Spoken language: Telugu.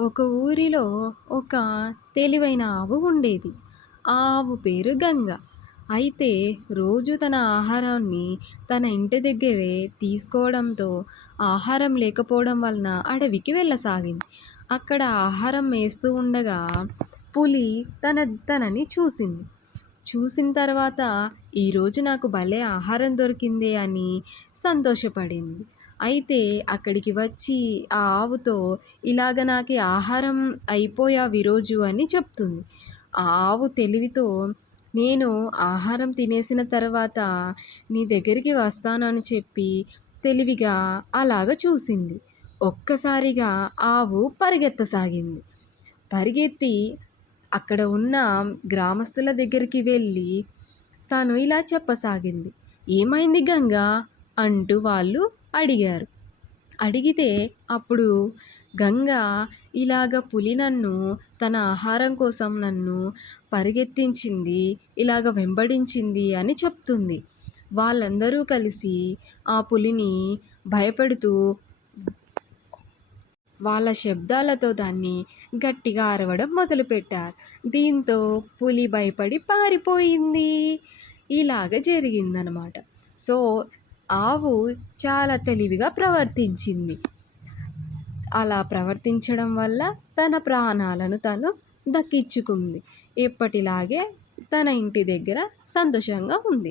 ఒక ఊరిలో ఒక తెలివైన ఆవు ఉండేది. ఆ ఆవు పేరు గంగ. అయితే రోజు తన ఆహారాన్ని తన ఇంటి దగ్గరే తీసుకోవడంతో ఆహారం లేకపోవడం వలన అడవికి వెళ్ళసాగింది. అక్కడ ఆహారం మేస్తూ ఉండగా పులి తనని చూసింది. చూసిన తర్వాత ఈరోజు నాకు భలే ఆహారం దొరికిందే అని సంతోషపడింది. అయితే అక్కడికి వచ్చి ఆ ఆవుతో ఇలాగ నాకు ఆహారం అయిపోయావు ఈరోజు అని చెప్తుంది. ఆ ఆవు తెలివితో నేను ఆహారం తినేసిన తర్వాత నీ దగ్గరికి వస్తానని చెప్పి తెలివిగా అలాగ చూసింది. ఒక్కసారిగా ఆవు పరిగెత్తసాగింది. పరిగెత్తి అక్కడ ఉన్న గ్రామస్తుల దగ్గరికి వెళ్ళి తను ఇలా చెప్పసాగింది. "ఏమైంది గంగా?" అంటూ వాళ్ళు అడిగారు. అడిగితే అప్పుడు గంగ ఇలాగ పులి నన్ను తన ఆహారం కోసం నన్ను పరిగెత్తించింది, ఇలాగ వెంబడించింది అని చెప్తుంది. వాళ్ళందరూ కలిసి ఆ పులిని భయపెడుతూ వాళ్ళ శబ్దాలతో దాన్ని గట్టిగా అరవడం మొదలుపెట్టారు. దీంతో పులి భయపడి పారిపోయింది. ఇలాగ జరిగిందనమాట. సో, ఆవు చాలా తెలివిగా ప్రవర్తించింది. అలా ప్రవర్తించడం వల్ల తన ప్రాణాలను తను దక్కించుకుంది. ఎప్పటిలాగే తన ఇంటి దగ్గర సంతోషంగా ఉంది.